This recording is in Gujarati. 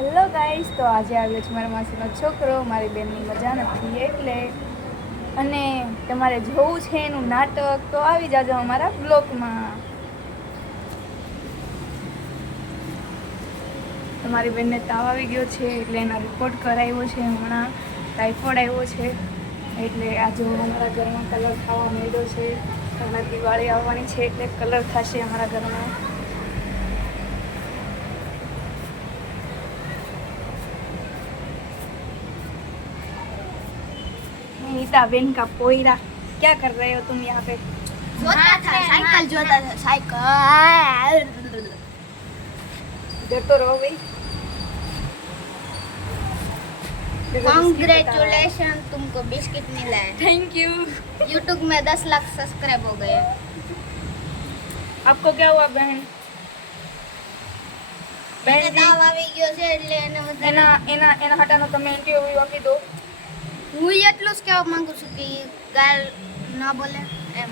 હેલો ગાઈસ, તો આજે આવ્યો છે મારા માસીનો છોકરો. મારી બેનની મજા નથી એટલે, અને તમારે જોવું છે એનું નાટક તો આવી જાજો અમારા બ્લોગમાં. તમારી બેનને તાવ આવી ગયો છે એટલે એના રિપોર્ટ કરાવ્યો છે. હમણાં ટાઇફોઇડ આવ્યો છે એટલે આજે અમારા ઘરમાં કલર થવા માંડ્યો છે. હમણાં દિવાળી આવવાની છે એટલે કલર થશે અમારા ઘરમાં. नीता बेन का पोयरा, क्या कर रहे हो तुम यहाँ पे? जोता था साइकिल जोता था साइकिल। इधर तो रहो भाई। कांग्रेचुलेशन, तुमको बिस्किट मिला है। Thank you. यूट्यूब में 10 लाख सब्सक्राइब हो गए। आपको क्या हुआ बहन? એને બહેન તાવ આવી ગયો છે એટલે એને મતલબ એના હટાનો તમે ઇન્ટરવ્યુ આપી દો. હું એટલું જ કહેવા માંગુ છું કે ગાલ ના બોલે એમ.